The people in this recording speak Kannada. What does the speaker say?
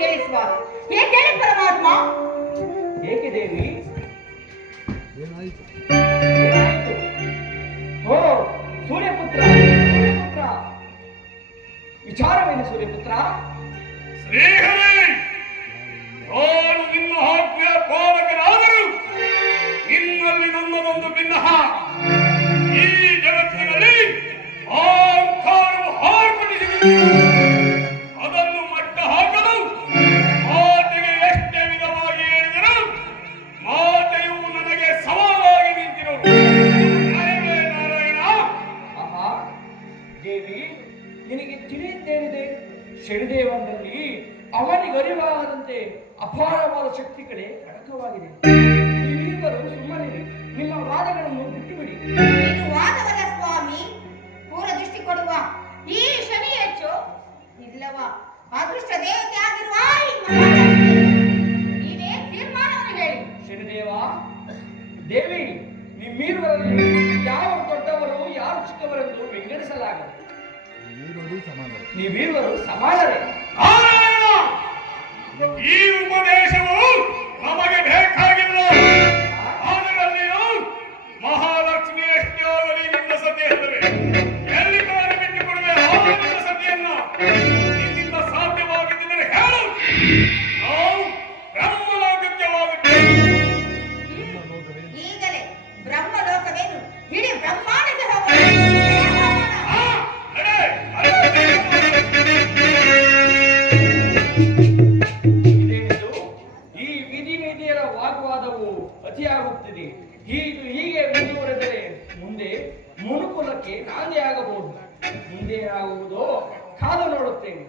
ಕೇಳಿಸುವ ಏಕೆ ಪರಮಾತ್ಮ? ಏಕೆ ದೇವಿ? ಏನಾಯಿತು? ಓ ಸೂರ್ಯಪುತ್ರ, ಸೂರ್ಯಪುತ್ರ, ವಿಚಾರವೇನು ಸೂರ್ಯಪುತ್ರ? ಶ್ರೀಹರಿ, ನಾನು ನಿನ್ನ ಆಜ್ಞೆ ಪಾಲಕನಾದರೂ ನಿನ್ನಲ್ಲಿ ನನ್ನದೊಂದು ಭಿನ್ನಹ. ಈ ಜಗತ್ತಿನಲ್ಲಿ ಅಹಂಕಾರವು ಹಾರ್ಪಡಿಸಿದೆ. ಅದನ್ನು ಮಟ್ಟ ಹಾಕಲು ಮಾತೆಗೆ ಎಷ್ಟೇ ವಿಧವಾಗಿ ಹೇಳಿದರೂ ಮಾತೆಯು ನನಗೆ ಸವಾಲಾಗಿ ನಿಂತಿರುವುದು. ನಾರಾಯಣ. ಆಹಾ ದೇವಿ, ನಿನಗೆ ತಿಳಿಯುತ್ತೇನಿದೆ? ಶನಿದೇವನಲ್ಲಿ ಅವನಿಗರಿವಾದಂತೆ ಅಪಾರವಾದ ಶಕ್ತಿಗಳೇ ಅಡಕವಾಗಿದೆ. ನೀವಿಬ್ಬರು ಸುಮ್ಮನಿರಿ, ನಿಮ್ಮ ವಾದಗಳನ್ನು ಬಿಟ್ಟುಬಿಡಿ. ಇದು ವಾದವಲ್ಲ ಸ್ವಾಮಿ, ಪೂರ ದೃಷ್ಟಿ ಕೊಡುವ ಈ ಶನಿ ಹೆಚ್ಚು ಇಲ್ಲವ ಅದೃಷ್ಟ ದೇವತೆ ಆಗಿರುವ ಈ ನೀವೇ ತೀರ್ಮಾನವನ್ನು ಹೇಳಿ. ಶನಿದೇವ, ದೇವಿ, ನಿಮ್ಮಿರುವರಲ್ಲಿ ಯಾರು ದೊಡ್ಡವರು ಯಾರು ಚಿಕ್ಕವರೆಂದು ವಿಂಗಡಿಸಲಾಗದು. ನೀವಿರುವರು ಸಮಾನರೇ. ನಾರಾಯಣ, ಈ ಉಪದೇಶವು ನಮಗೆ ಬೇಕಾಗಿಲ್ಲ. ಅದರಲ್ಲಿಯೂ ಮಹಾಲಕ್ಷ್ಮಿಯಷ್ಟೇ ಆಗಲಿ ನಿನ್ನ ಸತಿಯಲ್ಲವೇ ಎಲ್ಲಿ ಕಾಲ ಬಿಟ್ಟುಕೊಡುವೆ ಆ ನಿನ್ನ ಸತಿಯನ್ನ. ನಿನ್ನಿಂದ ಸಾಧ್ಯವಾಗಿದ್ದರೆ ಹೇಳು, ನಾವು ಬ್ರಹ್ಮಲೋಕವಾಗುತ್ತೇವೆ. ಈಗಲೇ ಬ್ರಹ್ಮಲೋಕವೇನು ಇಡೀ ಬ್ರಹ್ಮಾಂಡಕ್ಕೆ ಹೋಗೋಣ. ಇದೇನಿದು? ಈ ವಿಧಿ ವಿಧಿಯರ ವಾಗ್ವಾದವು ಅತಿಯಾಗುತ್ತಿದೆ. ಹೀಗೆ ಮುಂದುವರೆದರೆ ಮುಂದೆ ಮನುಕುಲಕ್ಕೆ ನಾಂದಿ ಆಗಬಹುದು. ಮುಂದೆ ಆಗುವುದೋ ಕಾದು ನೋಡುತ್ತೇನೆ.